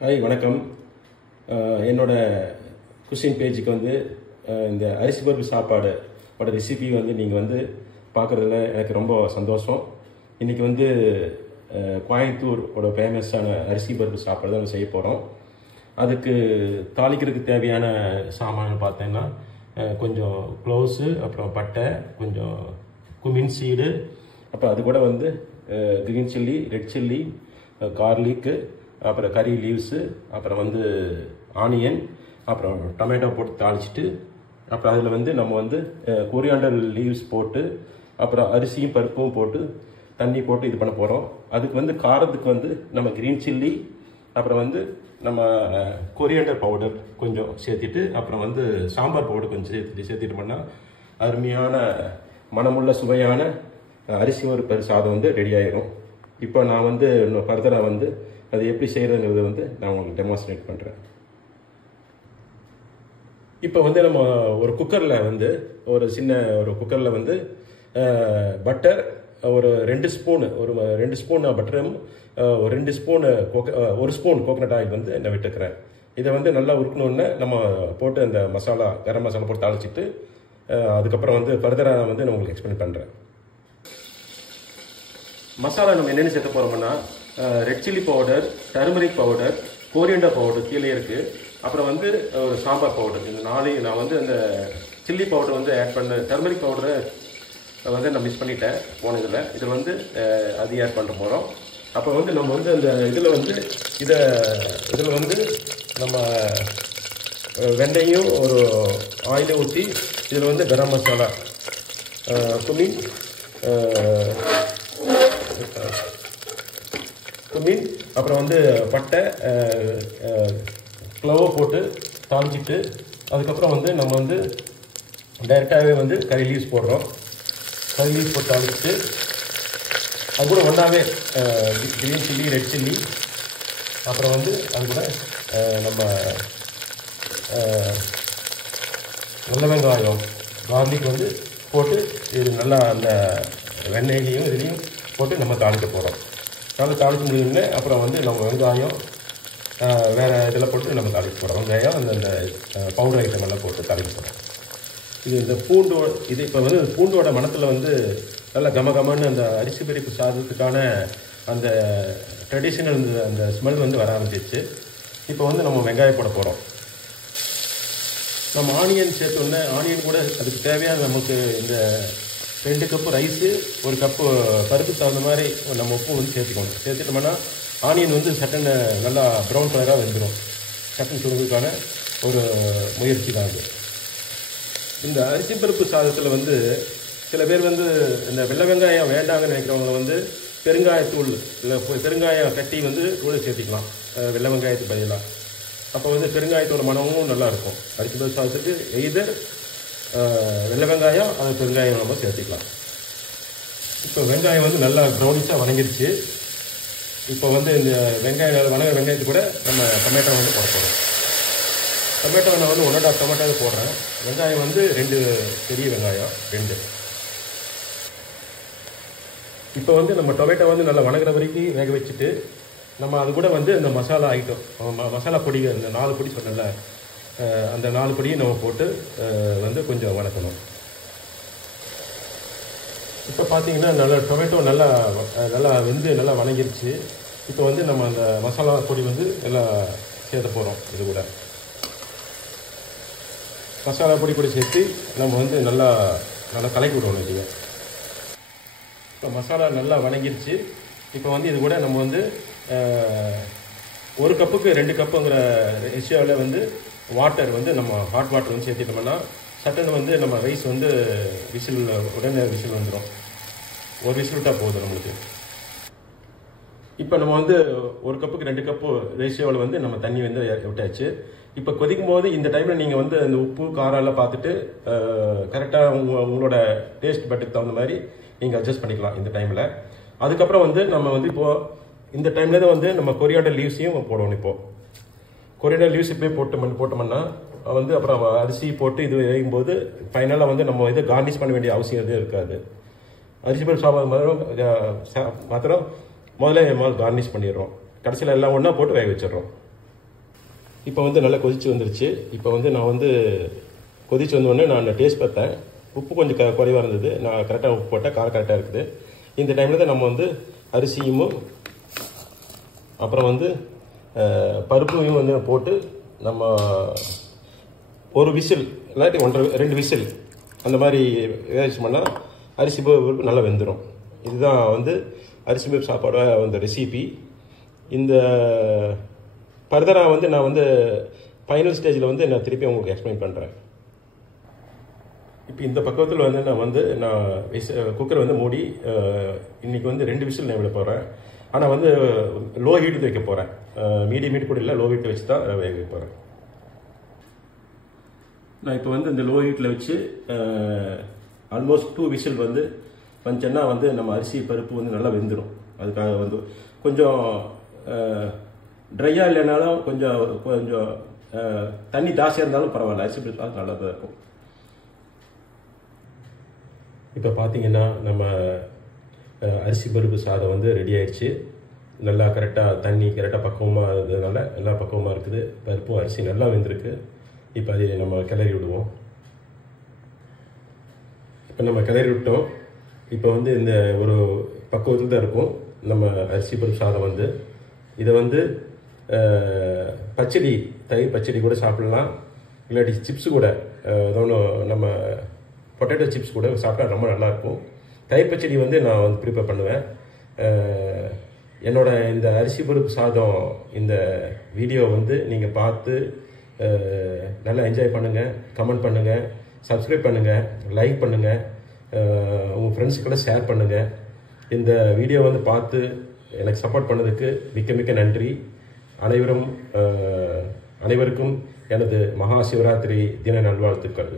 Hi வணக்கம். என்னோட cuisine பேஜுக்கு வந்து இந்த அரிசி பருப்பு சாப்பாடோட ரெசிபி வந்து நீங்கள் வந்து பார்க்குறதுல எனக்கு ரொம்ப சந்தோஷம். இன்றைக்கி வந்து கோயம்புத்தூரோட ஃபேமஸான அரிசி பருப்பு சாப்பாடு தான் செய்ய போகிறோம். அதுக்கு தாளிக்கிறதுக்கு தேவையான சாமான் பார்த்தீங்கன்னா கொஞ்சம் க்ளோவ்ஸு, அப்புறம் பட்டை, கொஞ்சம் குமின் சீடு, அப்புறம் அது கூட வந்து green chilli, red chilli, garlic, அப்புறம் கறி லீவ்ஸு, அப்புறம் வந்து ஆனியன், அப்புறம் டொமேட்டோ போட்டு தாளிச்சிட்டு, அப்புறம் அதில் வந்து நம்ம வந்து கொரியாண்டர் லீவ்ஸ் போட்டு, அப்புறம் அரிசியும் பருப்பும் போட்டு தண்ணி போட்டு இது பண்ண போகிறோம். அதுக்கு வந்து காரத்துக்கு வந்து நம்ம க்ரீன் சில்லி, அப்புறம் வந்து நம்ம கொரியாண்டர் பவுடர் கொஞ்சம் சேர்த்திட்டு, அப்புறம் வந்து சாம்பார் பவுடர் கொஞ்சம் சேர்த்திட்டோம்னா அருமையான மனமுள்ள சுவையான அரிசி பருப்பு சாதம் வந்து ரெடி ஆயிடும். இப்போ நான் வந்து இன்னும் ஃபர்தராக வந்து அது எப்படி செய்கிறதுங்கிறத வந்து நான் உங்களுக்கு டெமான்ஸ்ட்ரேட் பண்ணுறேன். இப்போ வந்து நம்ம ஒரு குக்கரில் வந்து ஒரு குக்கரில் வந்து பட்டர் ஒரு 2 ஸ்பூன் பட்டரும், ஒரு 2 ஸ்பூன் 1 ஸ்பூன் கோகனட் ஆயில் வந்து நான் விட்டுக்கிறேன். இதை வந்து நல்லா உருக்கணுன்னு நம்ம போட்டு அந்த மசாலா, கரம் மசாலா போட்டு தாளிச்சிட்டு அதுக்கப்புறம் வந்து ஃபர்தராக வந்து நான் உங்களுக்கு எக்ஸ்பிளைன் பண்ணுறேன். மசாலா நம்ம என்னென்ன சேர்த்த போகிறோம்னா red chilli powder, turmeric powder, coriander powder கீழே இருக்குது, அப்புறம் வந்து ஒரு சாம்பார் பவுடர். இந்த 4 நான் வந்து அந்த சில்லி பவுடர் வந்து ஆட் பண்ண, டர்மரிக் பவுடரை வந்து நான் மிஸ் பண்ணிட்டேன் போனதில். இதில் வந்து அது ஆட் பண்ண போகிறோம். அப்போ வந்து நம்ம வந்து அந்த இதில் வந்து நம்ம வெண்டையும் ஒரு ஆயிலை ஊற்றி இதில் வந்து கரம் மசாலா, குமின், அப்புறம் வந்து பட்டை, க்ளோவை போட்டு தாளிச்சிட்டு, அதுக்கப்புறம் வந்து நம்ம வந்து டைரெக்டாகவே வந்து கறி லீவ்ஸ் போடுறோம். கறி லீவ்ஸ் போட்டு தாளிச்சிட்டு அது கூட ஒன்றாவே க்ரீன் சில்லி, ரெட் சில்லி, அப்புறம் வந்து அது கூட நம்ம நல்ல வெங்காயம், கார்லிக் வந்து போட்டு இது நல்லா அந்த வெண்ணெயிலையும் இதுலேயும் போட்டு நம்ம தாளிக்க போகிறோம். தாளிச்சு முடியும்னு அப்புறம் வந்து நம்ம வெங்காயம் வேறு இதில் போட்டு நம்ம தாளிக்க போகிறோம். வெங்காயம் அந்த பவுடர் ஐட்டம் எல்லாம் போட்டு தாளிக்க போகிறோம். இந்த இப்போ வந்து பூண்டோட மணத்தில் வந்து நல்லா கமகமன்னு அந்த அரிசி பருப்பு சாதத்துக்கான அந்த ட்ரெடிஷ்னல் அந்த ஸ்மெல் வந்து வர ஆரம்பிச்சிச்சு. இப்போ வந்து நம்ம வெங்காயம் போட போகிறோம். நம்ம ஆனியன் சேர்த்தோன்னே ஆனியன் கூட அதுக்கு தேவையான நமக்கு இந்த 2 கப்பு ரைஸு, 1 கப்பு பருப்பு தகுந்த மாதிரி நம்ம உப்பு வந்து சேர்த்துக்கணும். சேர்த்துட்டோம்னா ஆனியன் வந்து சட்டன் நல்லா ப்ரௌன் கலராக வந்துடும். சட்டன் சுடுறதுக்கான ஒரு முயற்சி தான் அது. இந்த அரிசி பருப்பு சாதத்தில் வந்து சில பேர் வந்து இந்த வெள்ளை வெங்காயம் வேண்டாங்கன்னு நினைக்கிறவங்க வந்து பெருங்காயத்தூள் இல்லை பெருங்காயம் கட்டி வந்து கூட சேர்த்திக்கலாம் வெள்ளை வெங்காயத்துக்கு பதிலாக. அப்போ வந்து பெருங்காயத்தோட மனமும் நல்லாயிருக்கும். அரிசி பருப்பு சாதத்துக்கு எய்தர் வெள்ளை வெங்காயம் அது பெருங்காயம் நம்ம சேர்த்துக்கலாம். இப்போ வெங்காயம் வந்து நல்லா ப்ரௌனிஷாக வணங்கிடுச்சு. இப்போ வந்து இந்த வெங்காயத்து கூட நம்ம டொமேட்டோ வந்து போட போகிறோம். டொமேட்டோ நான் வந்து 1.5 டொமேட்டோ போடுறேன். வெங்காயம் வந்து 2 பெரிய வெங்காயம் 2. இப்போ வந்து நம்ம டொமேட்டோ வந்து நல்லா வணங்குற வரைக்கும் வேக வச்சுட்டு நம்ம அது கூட வந்து இந்த மசாலா ஐட்டம், மசாலா பொடி, அந்த 4 பொடி சொன்னல, அந்த 4 பொடியும் நம்ம போட்டு வந்து கொஞ்சம் வணக்கணும். இப்போ பார்த்தீங்கன்னா நல்லா டொமேட்டோ நல்லா வெந்து நல்லா வணங்கிருச்சு. இப்போ வந்து நம்ம அந்த மசாலா பொடி வந்து எல்லாம் சேர்த்த போகிறோம். இது கூட மசாலா பொடி கூட சேர்த்து நம்ம வந்து நல்லா கலக்கி விடணும். இதுவே இப்போ மசாலா நல்லா வணங்கிருச்சு. இப்போ வந்து இது கூட நம்ம வந்து 1 கப்புக்கு 2 கப்புங்கிற ரேஷியோவில் வந்து வாட்டர் வந்து நம்ம ஹாட் வாட்டர் வந்து சேர்த்திட்டோம்னா சட்டன் வந்து நம்ம ரைஸ் வந்து உடனே விசில் வந்துடும். 1 விசில் விட்டால் போதும் நம்மளுக்கு. இப்போ நம்ம வந்து 1 கப்புக்கு 2 கப்பு ரேஷியோவில் வந்து நம்ம தண்ணி வந்து விட்டாச்சு. இப்போ கொதிக்கும் போது இந்த டைமில் நீங்கள் வந்து அந்த உப்பு காரம் எல்லாம் பார்த்துட்டு கரெக்டாக உங்களோட டேஸ்ட் பட்டுக்கு தகுந்த மாதிரி நீங்கள் அட்ஜஸ்ட் பண்ணிக்கலாம் இந்த டைமில். அதுக்கப்புறம் வந்து நம்ம வந்து இப்போது இந்த டைமில் தான் வந்து நம்ம கொரியாண்டர் லீவ்ஸையும் போடணும். இப்போது கொரியாண்டர் லீவ்ஸ் இப்போயே போட்டோம்னா வந்து அப்புறம் அரிசி போட்டு இது வேகும்போது ஃபைனலாக வந்து நம்ம இதை கார்னிஷ் பண்ண வேண்டிய அவசியம் எதுவும் இருக்காது. அரிசி பருப்பு சாப்பாடு மாத்திரம் முதல்ல கார்னிஷ் பண்ணிடுறோம். கடைசியில் எல்லாம் ஒன்றா போட்டு வேக வச்சிடுறோம். இப்போ வந்து நல்லா கொதிச்சு வந்துருச்சு. இப்போ வந்து நான் வந்து கொதிச்சு வந்தோடனே நான் டேஸ்ட் பார்த்தேன். உப்பு கொஞ்சம் குறைவாக இருந்தது. நான் கரெக்டாக உப்பு போட்டேன். காரம் கரெக்டாக இருக்குது. இந்த டைமில் தான் நம்ம வந்து அரிசியும் அப்புறம் வந்து பருப்பையும் வந்து போட்டு நம்ம ஒரு விசில் இல்லாட்டி 1.5-2 விசில் அந்த மாதிரி வேக பண்ணால் அரிசி பருப்பு நல்லா வெந்துடும். இதுதான் வந்து அரிசி பருப்பு சாப்பாடோட அந்த ரெசிபி. இந்த ஃபர்தராக வந்து நான் வந்து ஃபைனல் ஸ்டேஜில் வந்து நான் திருப்பி உங்களுக்கு எக்ஸ்பிளைன் பண்ணுறேன். இப்போ இந்த பக்கத்தில் வந்து நான் குக்கரை வந்து மூடி இன்றைக்கி வந்து 2 விசில் நான் விட போகிறேன். ஆனால் வந்து லோ ஹீட்டு வைக்க போகிறேன். மீடியம் ஹீட் கூட இல்லை, லோ ஹீட்டு வச்சு தான் வேக போகிறேன். நான் இப்போ வந்து இந்த லோ ஹீட்டில் வச்சு ஆல்மோஸ்ட் 2 விசில் வந்து வந்துச்சேன்னா வந்து நம்ம அரிசி பருப்பு வந்து நல்லா வெந்துடும். அதுக்காக வந்து கொஞ்சம் ட்ரையாக இல்லைனாலும் கொஞ்சம் கொஞ்சம் தண்ணி ஜாஸ்தியாக இருந்தாலும் பரவாயில்ல, அரிசி பருப்பு நல்லா தான் இருக்கும். இப்போ பார்த்தீங்கன்னா நம்ம அரிசி பருப்பு சாதம் வந்து ரெடி ஆயிடுச்சு. நல்லா கரெக்டாக தண்ணி கரெக்டாக பக்குவமாக இருந்ததுனால எல்லா பக்குவமாக இருக்குது. பருப்பும் அரிசி நல்லா வெந்திருக்கு. இப்போ அதை நம்ம கிளறி விடுவோம். இப்போ நம்ம கிளறி விட்டோம். இப்போ வந்து இந்த ஒரு பக்குவத்தில் தான் இருக்கும் நம்ம அரிசி பருப்பு சாதம் வந்து. இதை வந்து பச்சடி, தயிர் பச்சடி கூட சாப்பிடலாம், இல்லாட்டி சிப்ஸு கூட ஏதோ நம்ம பொட்டேட்டோ சிப்ஸ் கூட சாப்பிட்டா ரொம்ப நல்லாயிருக்கும். தயிர் பச்சடி வந்து நான் வந்து ப்ரிப்பேர் பண்ணுவேன். என்னோட இந்த அரிசி பருப்பு சாதம் இந்த வீடியோ வந்து நீங்கள் பார்த்து நல்லா என்ஜாய் பண்ணுங்கள், கமெண்ட் பண்ணுங்கள், சப்ஸ்கிரைப் பண்ணுங்கள், லைக் பண்ணுங்கள், உங்கள் ஃப்ரெண்ட்ஸுக்கெல்லாம் ஷேர் பண்ணுங்கள். இந்த வீடியோ வந்து பார்த்து எனக்கு சப்போர்ட் பண்ணதுக்கு மிக்க மிக்க நன்றி. அனைவருக்கும் எனது மகா சிவராத்திரி தின நல்வாழ்த்துக்கள்.